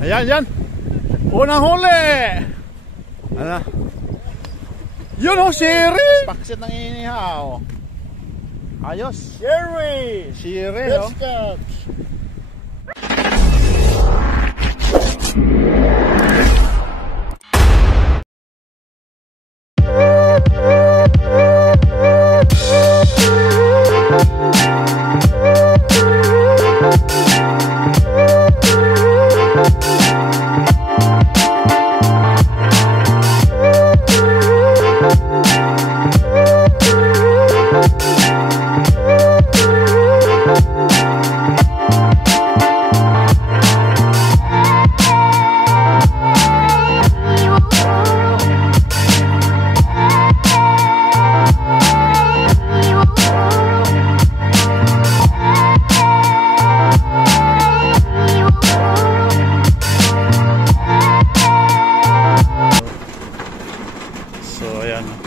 Ayan, yan. Unang huli. Ano? Yun o, Siri. Paksit ng inihaw. Ayos. Siri. Siri, Let's oh. catch.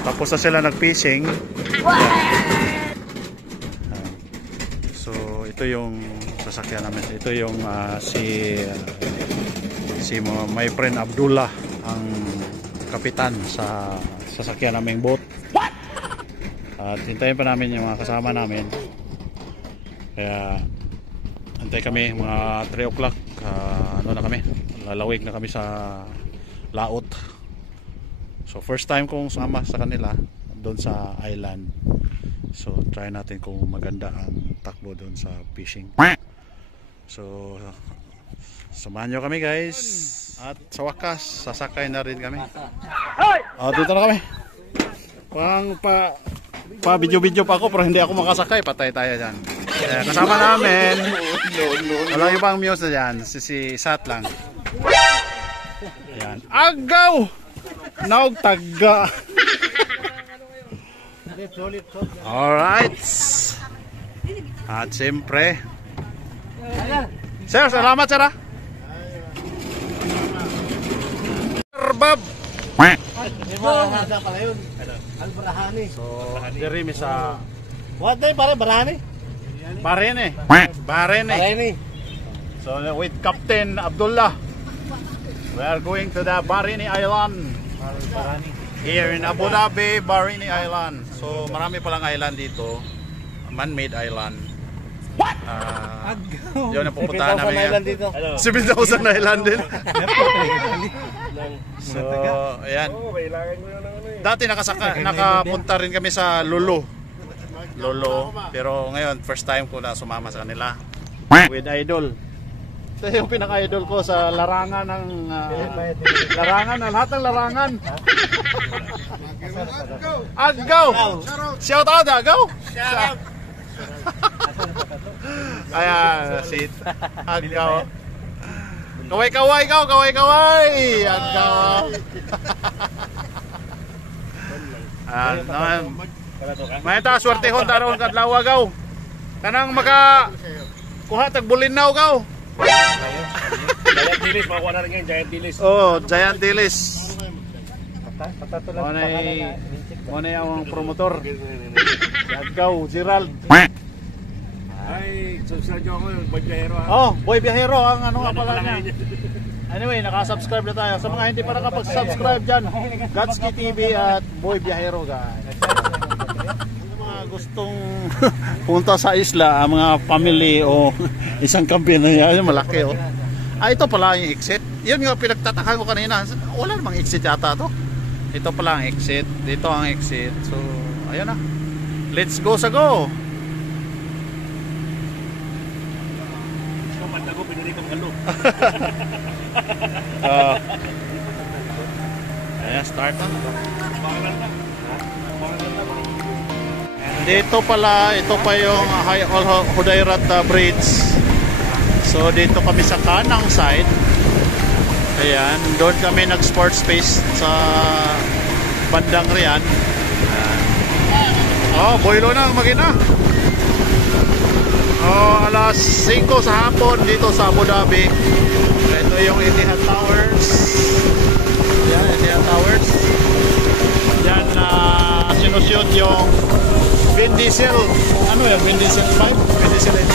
Tapos na sila nag-fishing. So ito yung sasakyan namin. Ito yung si my friend Abdullah, ang kapitan sa sasakyan naming boat. At hintayin pa namin yung mga kasama namin. Kaya antay kami mga 3 o'clock. Ano na kami? Lalawig na kami sa laot. So first time kong sumama sa kanila doon sa island. So try natin kung maganda ang takbo doon sa fishing. So samahan nyo kami guys. At sa wakas sasakay na rin kami. Dito na kami. Pa video pa ako pero hindi ako makasakay. Patay tayo dyan. Kasama namin. Walang ibang muse na dyan. Si Sat lang. Ayan. Agaw! Naog taga. Alright. At siyempre sir, salamat sir. Bob. So, diri mi sa What day pare Barani? Barene. So with Captain Abdullah, we are going to the Barene Island. Here in Abu Dhabi, Barene Island. So marami palang island dito. Man-made island. Yun ang pupuntahan namin dito. 7,000 na island din. So ayan. Dati nakapunta rin kami sa Lolo. Pero ngayon first time ko na sumama sa kanila with idol. Ito yung pinaka-idol ko sa larangan ng lahat ng larangan. Agaw! Shout out Agaw! Ayan, si Agaw. Kaway-kaway! Agaw! May swerte daron kadlaw Agaw. Kanang kuha tag bulinaw Agaw. Giant dilis, makuha na rin ngayon, giant dilis. Oh, giant dilis. Monay ang promotor. Agaw, Gerald. Ay, subscribe nyo ako yung Boy Biyahero ha. Oh, Boy Biyahero ang ano nga pala niya. Anyway, nakasubscribe na tayo. Sa mga hindi pa nakapag-subscribe dyan, Gatski TV at Boy Biyahero guys. Mga gustong punta sa isla, mga family o isang kampiyon na yan, malaki oh. Ito pala yung exit. Yun nga pinagtatakan ko kanina. Wala namang exit yata to. Ito pala ang exit. Dito ang exit. So, ayun na. Let's go sa go. Kumanda ko, pinili kang galo. Ayan, start na. Dito pala, ito pa yung High Hudayrat Bridge. So dito kami sa kanang side. Ayan, doon kami nag-sport space sa bandang riyan. Oh, boilo na magina. Oh, alas 5 sa hapon dito sa Abu Dhabi. Ito yung Etihad Towers. Ayan, Etihad Towers. Yan na sinushoot yung Vin Diesel. Ano yan? Vin Diesel 5? Vin Diesel 8?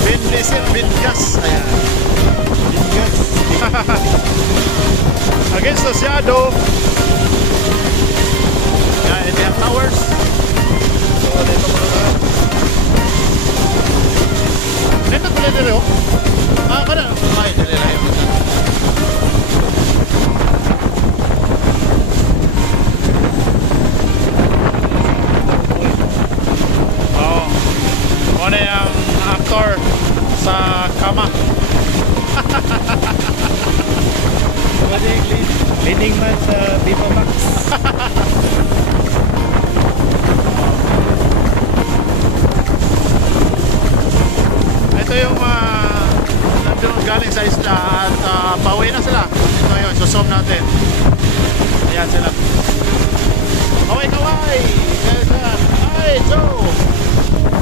Vin Diesel, Vin Gas. Ayan. Vin Gas. Abogado. Yan, ito yung towers. So, dito mo na. Dito pala dito. Kada. Ay, dili lang yun. Oh. Ano yung actor sa Kama? Leading man sa Viva Max. Ito yung nandun galing sa isla at pauwi na sila. Ito yun, susum natin. Ayan sila. Kaway kaway! Ay, Joe!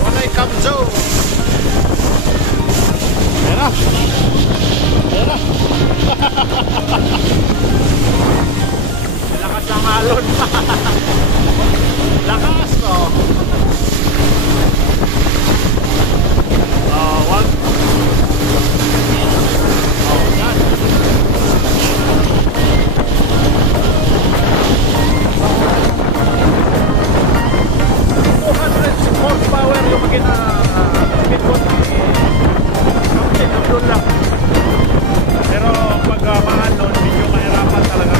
Walay kam Joe! Ayan na! Ayan na! Lakas ng alon pa! Lakas to! Wag! Yan! 200 horsepower yung magina speedboat ni Captain Abdullah. Pero pag maalon, medyo mahirapan talaga.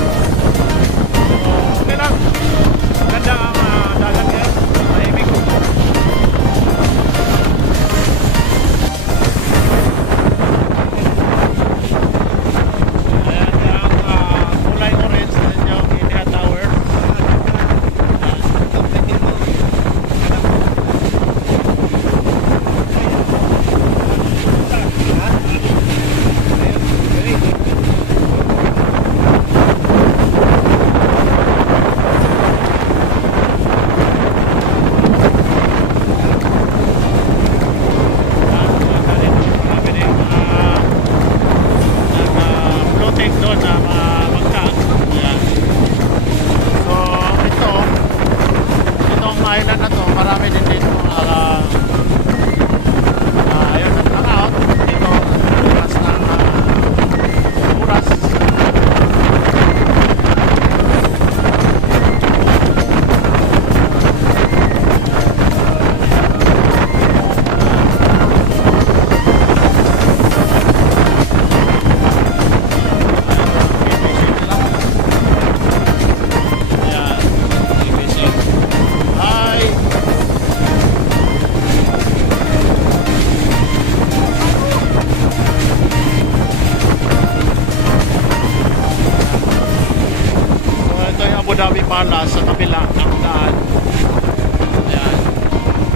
So, okay lang. Ganda ang dagat ngayon. Mahimik. Ayan ang kulay orange na yung India Tower. Island na to, marami din dito ayun, nag-out dito oras ng oras. Abu Dhabi Palace sa kabila ng daan. Ayan.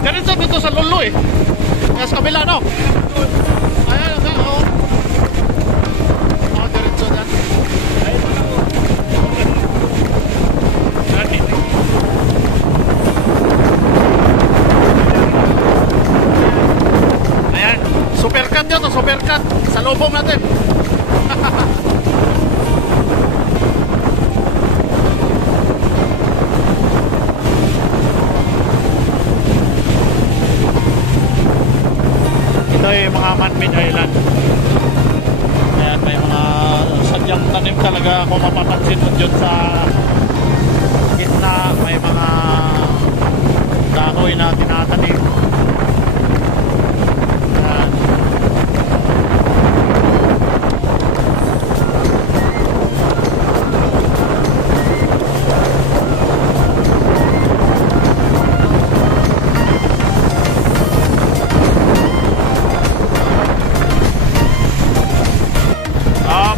Ganito dito sa Lulu eh. Kaya sa kabila no? Ayan, ayan, oh. Oh, diretso dyan. Ayan. Supercut yun to, supercut. Sa lubong natin. Ito yung mga man-made island. Ayan, may mga sadyang tanim talaga kung mapapansin mo dyan sa gitna. May mga kahoy na tinatanim. Ayan.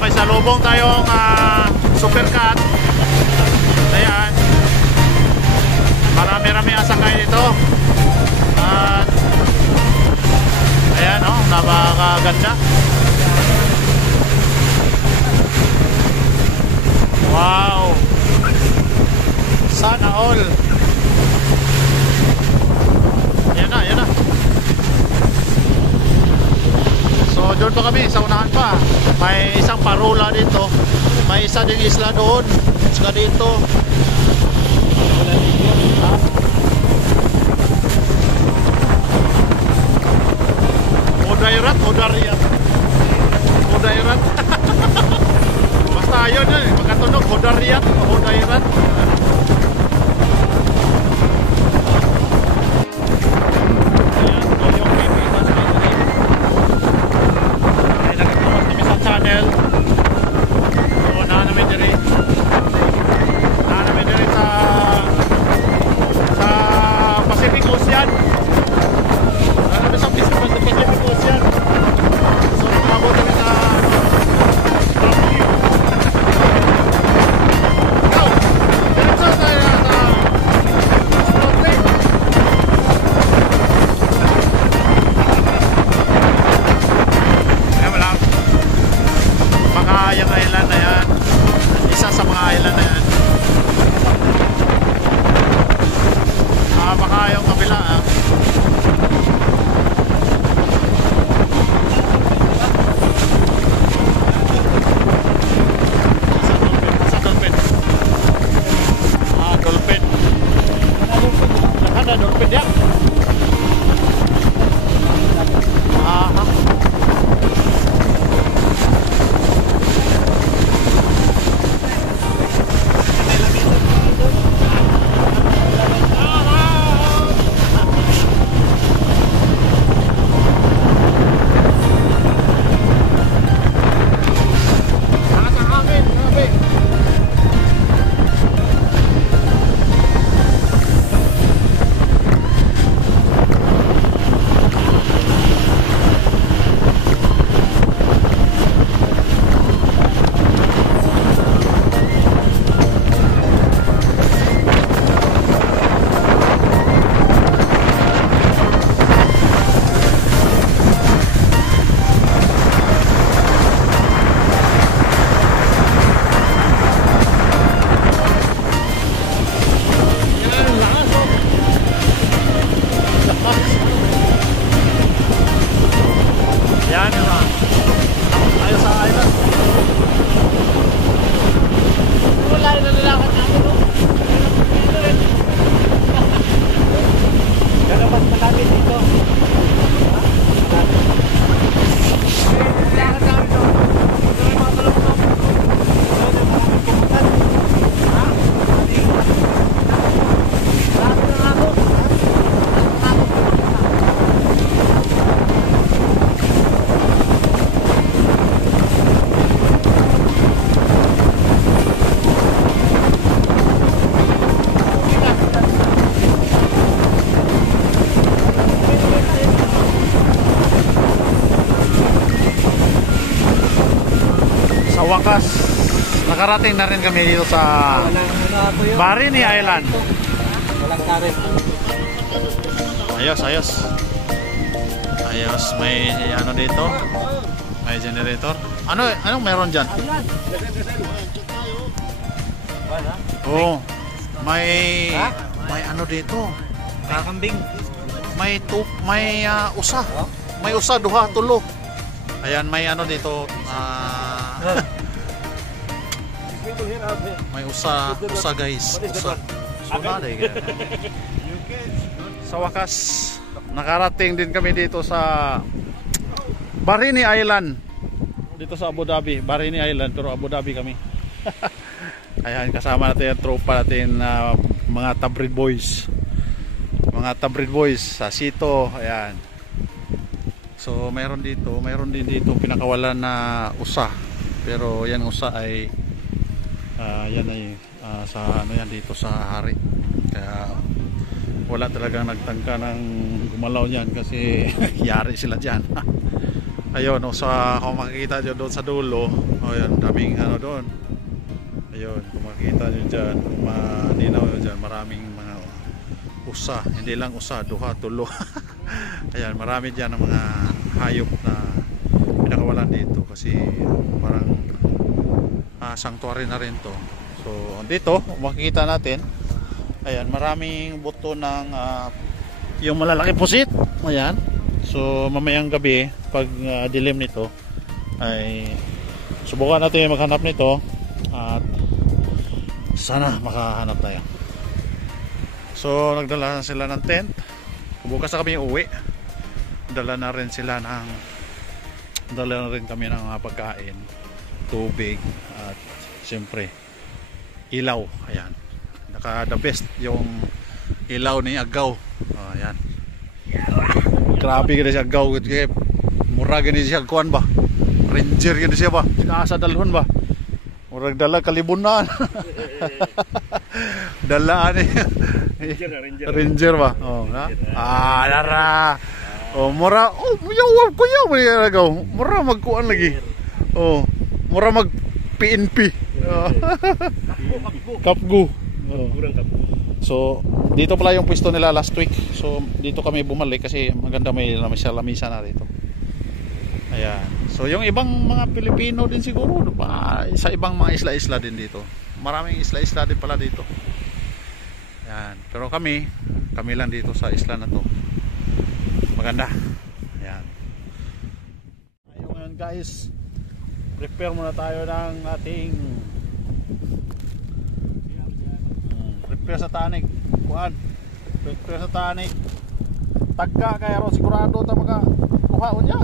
May salubong tayong supercut. Ayan. Marami-rami ang sakay dito. At ayan, oh, napakaganda. Wow. Sana all. Yan na, yan na. So doon pa kami, sa unahan pa. May isang parola dito. May isa ding isla doon. Saka dito. Udayrat, Udariat. Udayrat. Basta yun yun, magkatunog. Abu Daryan, Abu Dairan. Ayan, ito yung pipita sa atin. Ay, nagkakamas kami sa channel. So, namin diri sa Pacific Ocean. Namin sa Pacific Ocean. So, nabot kami sa yung island na yan, isa sa mga island na yan. Baka yung kabila sa dolphin. Dolphin. Ada dolphin ya. Yan, tayo sa island. Wala na lalakad namin, no? Gano'n mas malapit dito. Lalakad namin, no? Ito yung mga talong, no? Ito yung mga pumuntan. Ha? Lalakad na ako. Sa wakas, nakarating na rin kami dito sa Barini Island. Ayos, ayos. Ayos, may ano dito? May generator. Anong meron dyan? Oh, may ano dito? Kambing. May usa. May usa, duha, tulo. Ayan, may ano dito. May usa guys. Usa. Sa wakas, nakarating din kami dito sa Barini Island. Dito sa Abu Dhabi. Barini Island, pero Abu Dhabi kami. Ayan, kasama natin yung tropa natin, mga Tabrid Boys. Mga Tabrid Boys sa Sito. Ayan. So mayroon din dito pinakawalan na usa. Pero yan usa ay yan ay sa ano yan dito sa hari. Kaya wala talagang nagtangka ng gumalaw niyan kasi yari sila diyan. Ayun, sa kung makikita niyo doon sa dulo, ayun, daming ano doon. Ayun, kung makikita niyo diyan, kung malinaw niyo diyan, maraming mga usa, hindi lang usa, duha, tulo. Ayan, marami diyan ng mga hayop na pinakawalan dito kasi parang sanctuary na rin to. So dito makikita natin, ayan, maraming buto ng yung malalaki pusit. Ayan, so mamayang gabi pag dilim nito ay subukan natin maghanap nito at sana makahanap tayo. So nagdala na sila ng tent. Bukas na kami uwi. Dala na rin kami ng mga pagkain, tubig, at siyempre ilaw. Ayan. Naka the best yung ilaw ni Agaw. Oh, ayan. Grabe gani siya Agaw. Mura gani siya kuan ba? Ranger gani siya ba? Kaasa dalhon ba? Murag dala kalibunan. Dalaan eh. Ranger ba? Oh, ha? Lara. Oh, mura. Oh, kuya mo yan Agaw. Mura magkuan lagi. Oh, mura mag PNP. Oh. Kapgu. Oh. So, dito pala yung pwesto nila last week. So, dito kami bumalik kasi maganda may lamisa na dito. Ayan. So, yung ibang mga Pilipino din siguro sa ibang mga isla-isla din dito. Maraming isla-isla din pala dito. Ayan. Pero kami lang dito sa isla na to. Maganda. Ayan. Ayun ngayon guys. Prepare muna tayo ng ating prepare sa tanig. Kuan. Prepare sa tanig. Tagka kaya ro sigurado ta maka kuhaon niya.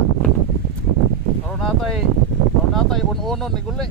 Aron natay un-unon ni guli.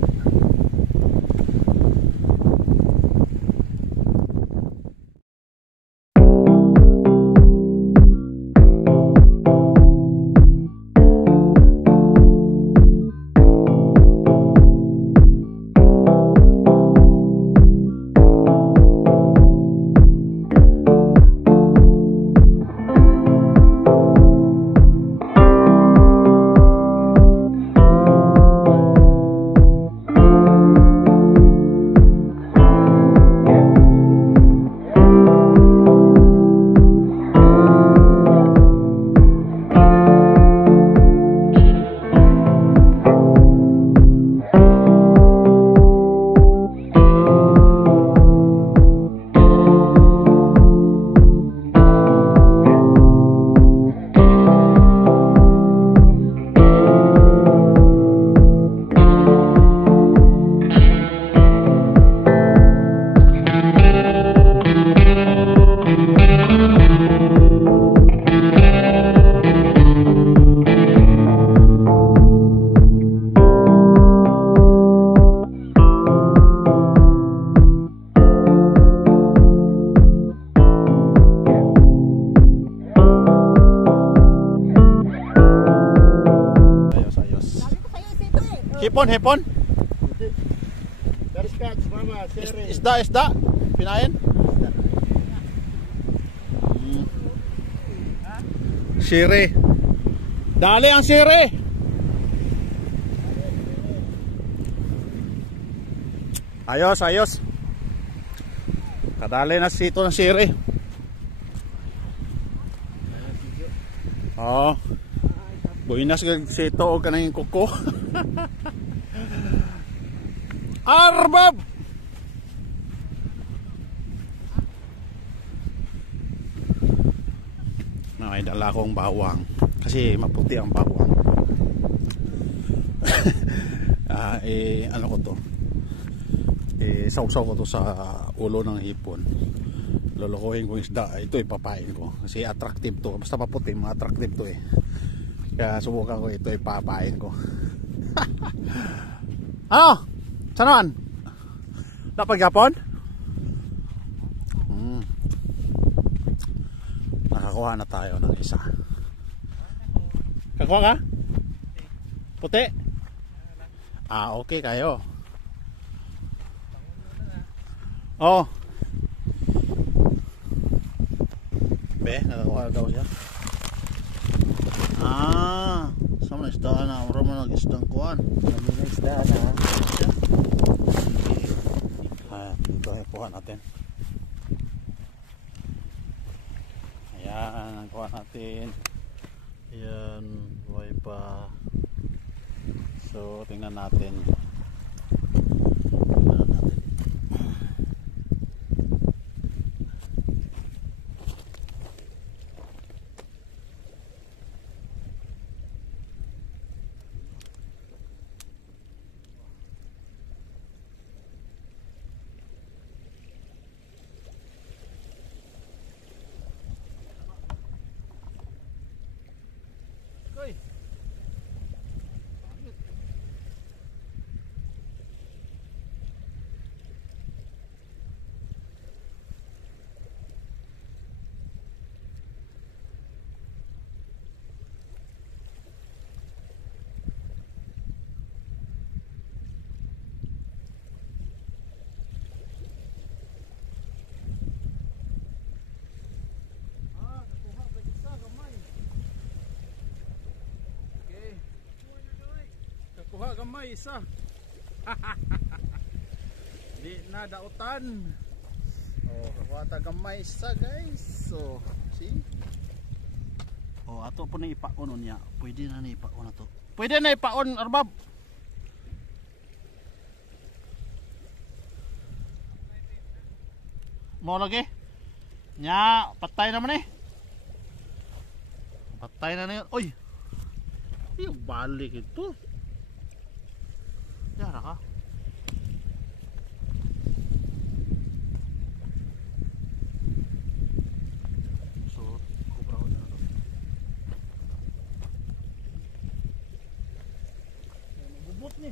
Hipon. Isda. Pinain. Siri. Dali ang siri. Ayos. Kadali na sito ng siri. Oh. Buinas kag sito o kanang kuko. Arbab. Ay dala akong bawang kasi maputi ang bawang. Ano ko to? Sausaw ko to sa ulo ng hipon. Lolokohin ko isda. Ito ipapain ko kasi attractive to. Basta maputi, attractive to eh. Kaya subukan ko ito ipapain ko. Ano? Sanoan? Dapat gapon? Nakakuha na tayo ng isa. Kakuha ka? Puti? Okay kayo. Oh. Be, nakakuha daw siya. Sama na isda na. Mura mo ng isdang kuhan. Sama na isda na. Dito ay kuha natin. Ayan ang kuha natin. Ayan, buhay pa. So tingnan natin. gamay isa. Di na dautan. Oh, kakuha ta gamay isa guys. So, see? Oh, ato po na ipaon niya. Pwede na ni ipaon na to. Pwede na ipaon, Arbab. Mo lagi. Nya, patay naman eh. Patay na yun. Uy. Yung balik ito. Yara ka. So, kubra ko na ito. Nagubot ni.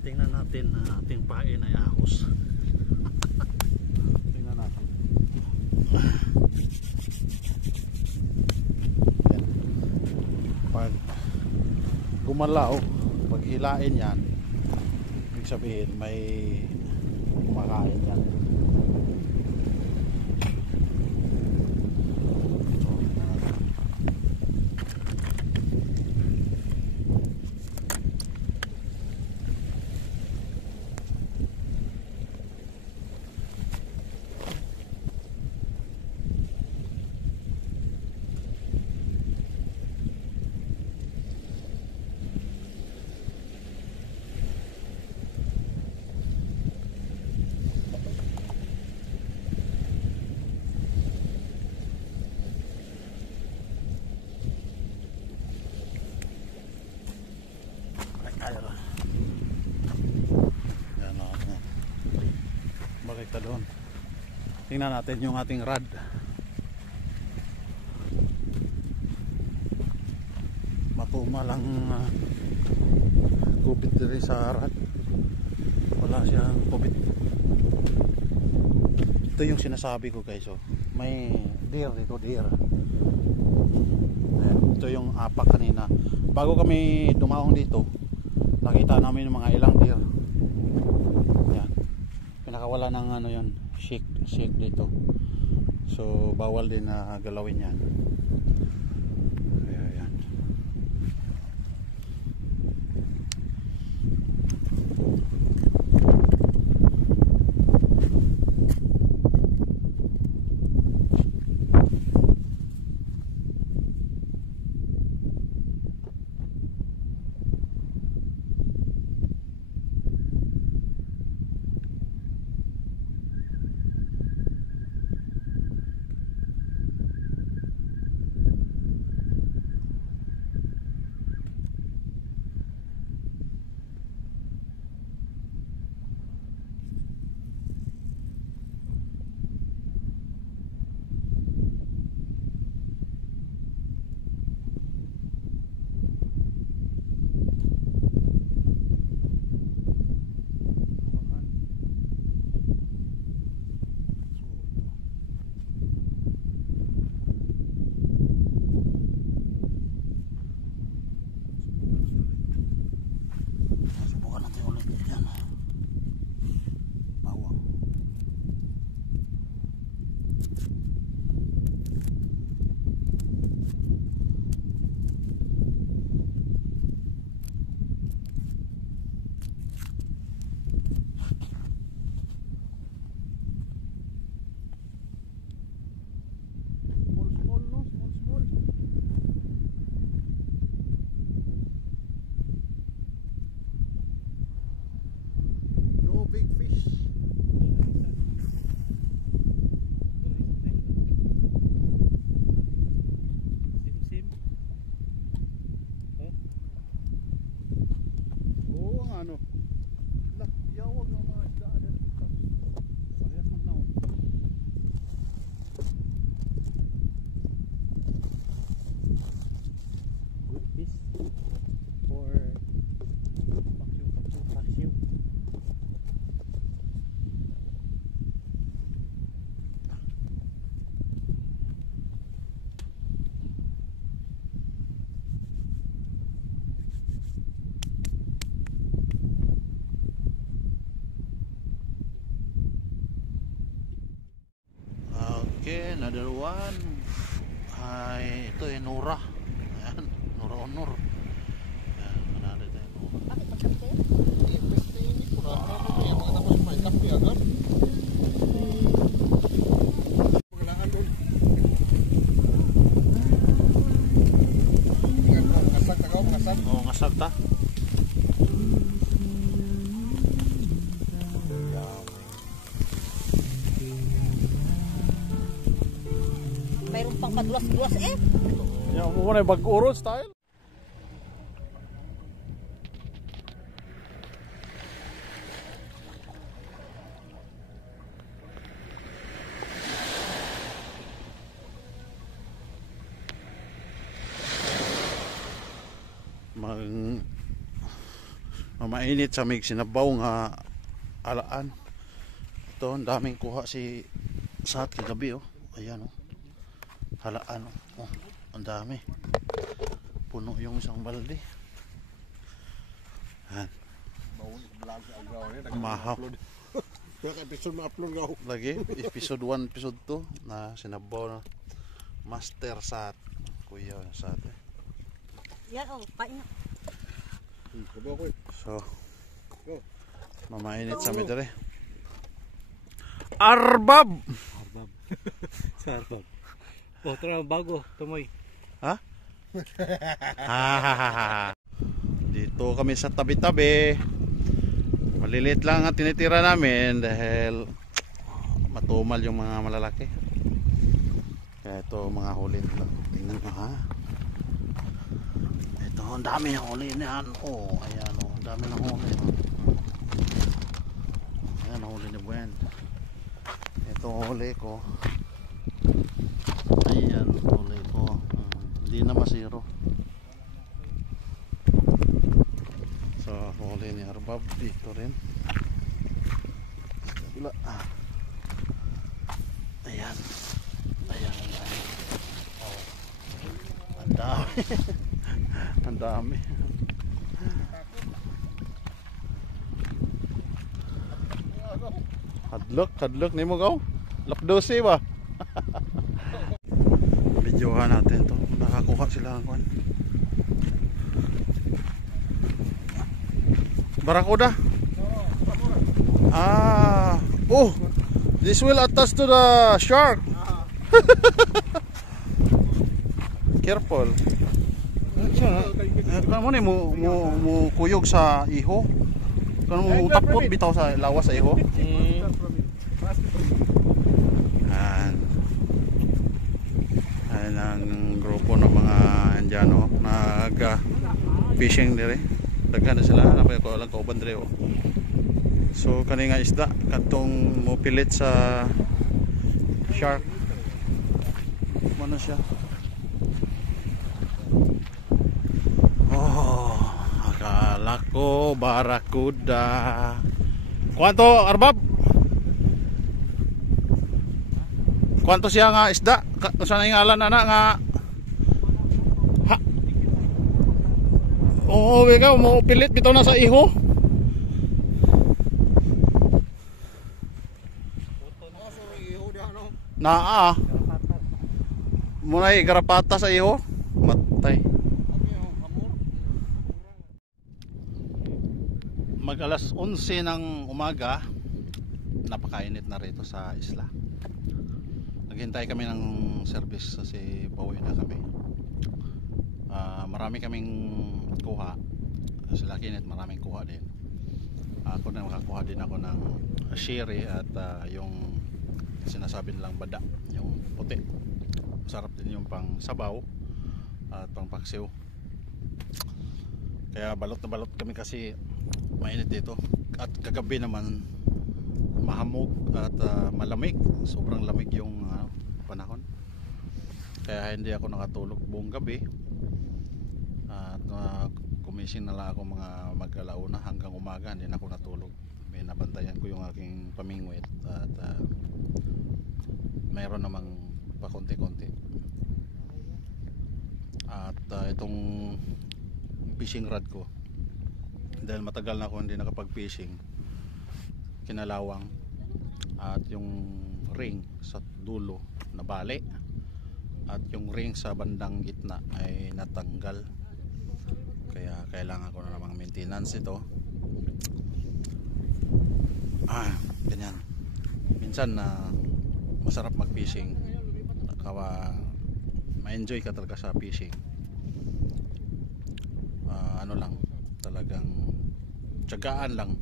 Tingnan natin na ating pain ay ahos. Tingnan natin. Yan. Pag gumalaw, pag hilain yan, ibig sabihin may kumakain yan. Yan o. Balik ta doon. Tingnan natin yung ating rod. Matuma lang kubit diri sa rod. Wala siyang kubit. Ito yung sinasabi ko guys. Oh. May deer dito, deer. Ito yung apak kanina. Bago kami dumaong dito, nakita namin yung mga ilang deer. Yan. Pinakawala ng ano yun, shake dito. So bawal din na galawin yan. Ayan. Okay, another one. Ay, ito Nora. Ayan, Nora Honor. Ayan, another tayo Nora. Oo, ngasag ta. Mayroon pang kadulas-dulas eh. Yan mo na bag-urod style. Mainit sa mig sinabaw nga alaan. Ito, ang daming kuha si Sat kagabi oh. Ayan oh. Halaan oh. Oh, ang dami. Puno yung isang balde. Ayan. Mahaw. Episode ma-upload nga ako. Lagi, episode 1, episode 2 na sinabaw na Master Sat. Kuya Sat eh. Yan oh, kain na. So, mamainit sa midre. Arbab! Sa arbab. Oh, tara bago, tumoy. Ha? Dito kami sa tabi-tabi. Maliliit lang ang tinitira namin dahil matumal yung mga malalaki. Kaya ito mga huli nila. Tingnan mo ha. Ito, ang dami ng huli niyan. Oh, ayan oh, ang dami ng huli. Ayan, huli ni Buen. Ito huli ko. Ayan, huli ko. Hindi na masiro. So, huli ni Arbab dito rin. Kabila. Ayan. Ayan, ang dami. Oh. Ang dami. Ang dami. Hadlok ni mo gaw. Lapdosi ba? Videohan natin to. Nakakuha sila ng kwan. Barakuda. Ah, oh, this will attach to the shark. Careful. Kamu ni mo kuyog sa iho. Kamu mo utapot bitaw sa lawas sa iho. Ayan ang grupo ng mga Indiano nag fishing dire. Daghan na sila na ko lang kauban dire oh. So kani nga isda kadtong mo pilit sa shark. Ano siya? Oh, akala ko barakuda. Kuanto Arbab? Kuanto siya nga isda? Saan ang ngalan na nga? Ha? Oo, ikaw mo pilit bitaw na sa iho. Naa. Munay garapata sa iho. Matay. Mag alas 11 ng umaga, napakainit na rito sa isla. Naghintay kami ng service kasi pauwi na kami. Marami kaming kuha. Sila kinit maraming kuha din. Ako na makakuha din ako ng sherry at yung sinasabi nilang bada, yung puti. Masarap din yung pang sabaw at pang paksiw. Kaya balot na balot kami kasi mainit dito. At kagabi naman mahamog at malamig. Sobrang lamig yung panahon. Kaya hindi ako nakatulog buong gabi. At kumising na lang ako mga mag-alauna hanggang umaga. Hindi na ako natulog. May nabantayan ko yung aking pamingwit. At mayroon namang pakunti-kunti. At itong fishing rod ko, dahil matagal na ako hindi nakapag-fishing, kinalawang. At yung ring sa dulo nabali at yung ring sa bandang gitna ay natanggal, kaya kailangan ko na namang maintenance ito. Ganyan. Minsan na masarap mag fishing, ma-enjoy ka talaga sa fishing. Ano lang, talagang tiyagaan lang,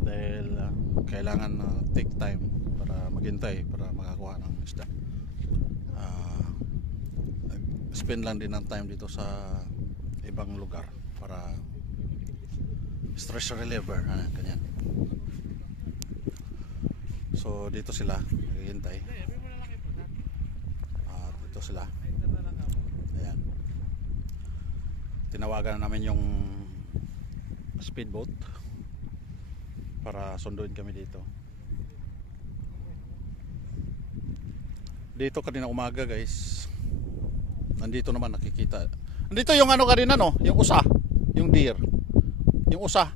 dahil kailangan take time para maghintay para makakuha ng isda. Spend lang din ng time dito sa ibang lugar para stress reliever, ganyan. So dito sila naghihintay, dito sila, ayan. Tinawagan na namin yung speedboat para sunduin kami dito. Dito kanina umaga guys, nandito naman nakikita. Nandito yung ano kanina, no? Yung usa, yung deer. Yung usa.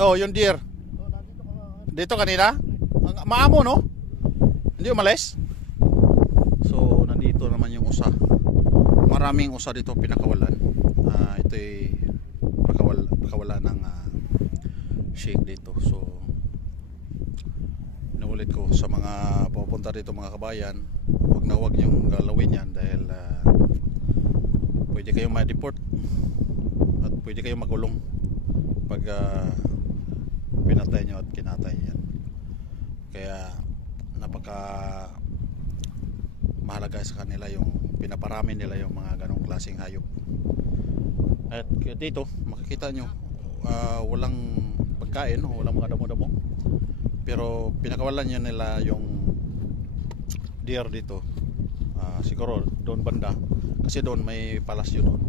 Oh, yung deer. Dito kanina? Maamo, no? Hindi umalis? So nandito naman yung usa. Maraming usa dito pinakawalan. Ito ay pakawala ng shake dito. So inuulit ko sa mga pupunta dito mga kabayan, huwag yung galawin yan, dahil pwede kayong ma-deport at pwede kayong makulong pag pinatay nyo at kinatay yan. Kaya napaka mahalaga sa kanila yung pinaparami nila yung mga ganong klaseng hayop. At dito makikita nyo, walang pagkain, walang mga damo-damo, pero pinakawalan nyo nila yung deer dito. Siguro doon banda, kasi doon may palasyo doon,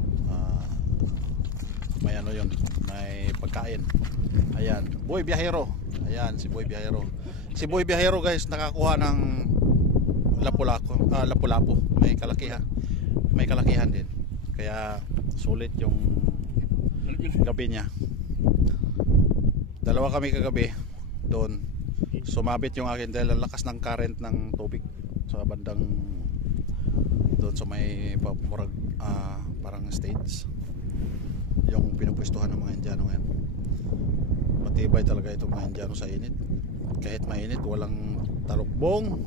may ano yun, may pagkain. Ayan, Boy Biyahero. Ayan, si Boy Biyahero. Si Boy Biyahero guys, nakakuha ng lapu-lapu. May kalakihan din. Kaya sulit yung gabi niya. Dalawa kami kagabi doon. Sumabit yung akin dahil ang lakas ng current ng tubig sa bandang doon sa may parang states, yung pinupwestuhan ng mga Indiano ngayon. Matibay talaga itong mga Indiano sa init. Kahit mainit, walang talukbong,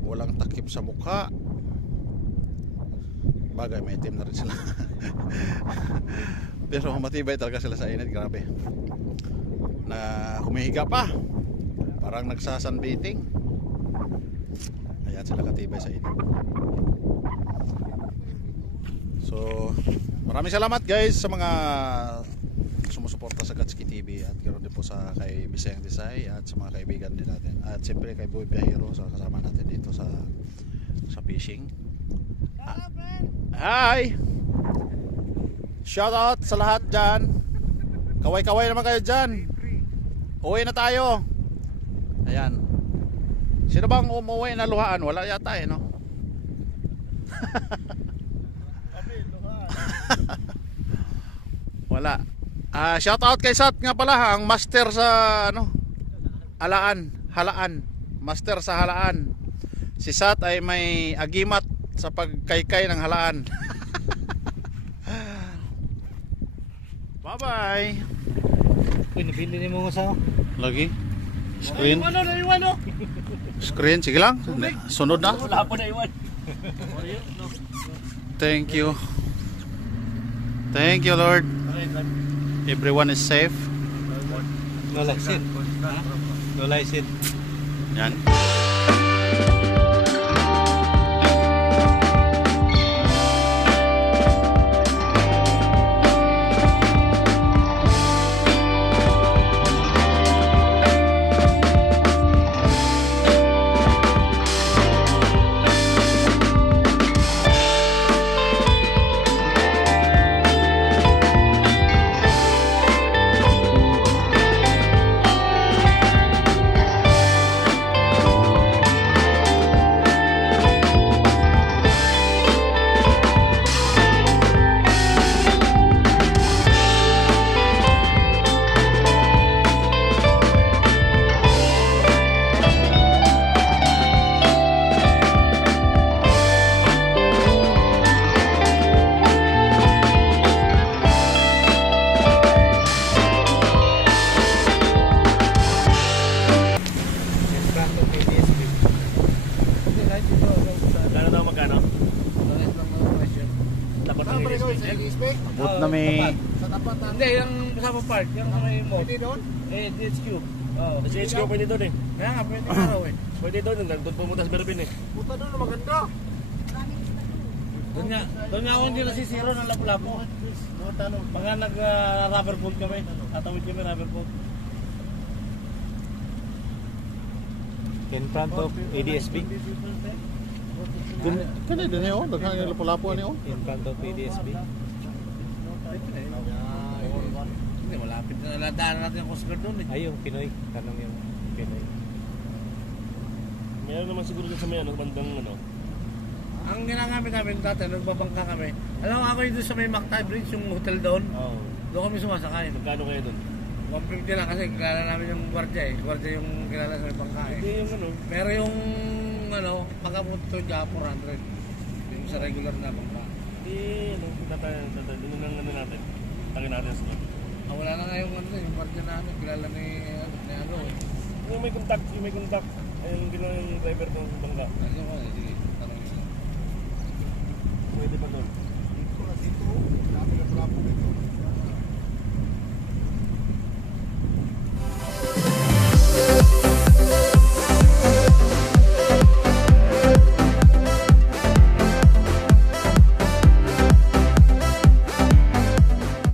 walang takip sa mukha. Bagay, may itim na rin sila. Pero matibay talaga sila sa init, grabe. Na humihiga pa, parang nagsasunbathing. Ayan sila katibay sa init. So maraming salamat guys sa mga sumusuporta sa Gatski TV, at ganoon din po sa kay Bisayang Desai at sa mga kaibigan din natin, at siyempre kay Boy Biyahero sa kasama natin dito sa fishing. Hi! Shout out sa lahat dyan. Kaway-kaway naman kayo dyan. Uwi na tayo. Ayan. Sino bang umuwi na luhaan? Wala yata no? Wala. Shout out kay Sat nga pala, ang master sa halaan. Master sa halaan. Si Sat ay may agimat sa pagkaykay ng halaan. Bye-bye. Uy, nabili ni mo sa Lagi. Screen. Naiwan. Screen, sige lang. Sunod na. Wala po naiwan. Thank you. Thank you, Lord. Everyone is safe. no license. No license. Yan. ADSB. Hindi, kahit ito. Gano'n daw magkano? Kahit lang mga presyo. Dapat Ah, ng pare ko, ADSB. expect. Abot na may Sa tapat na. Hindi, yung kasama park. Yung may mo. Pwede doon? Eh, DHQ. Oo. Sa HQ pwede doon eh. Kaya nga, pwede nga raw eh. Pwede doon, doon pumunta sa Berpin eh. Puta doon, maganda. Doon nga ako hindi nasisiro ng lapu-lapu. Mga nag-rubber boat kami. Tatawid kami rubber boat. In front of ADSB. Kani din oh, daghang yung lapu-lapu ani oh. In front of ADSB. Hindi, malapit na naladaan natin yung Coast Guard doon eh. Ay, yung Pinoy. Tanong yung Pinoy. Meron naman siguro dyan sa may bandang Ang ginagamit namin dati, nagbabangka kami. Alam mo ako yung doon sa may Mactay Bridge, yung hotel doon. Oo. Doon kami sumasakay. Magkano kayo doon? 150 lang kasi kilala namin yung gwardiya eh. Gwardiya yung kilala sa may bangka eh. Hindi yung Pero yung pagkapunto dyan, 400. Yung sa regular na bangka. Hindi, doon ang natin. Tangin natin sa doon. Wala na nga yung yung gwardiya namin. Kilala ni ano eh. Yung may contact. Ayun yung ginawa yung driver ng bangka. Ano ko eh, sige. Tanong nyo. Pwede pa doon. Dito, dati na pala po dito.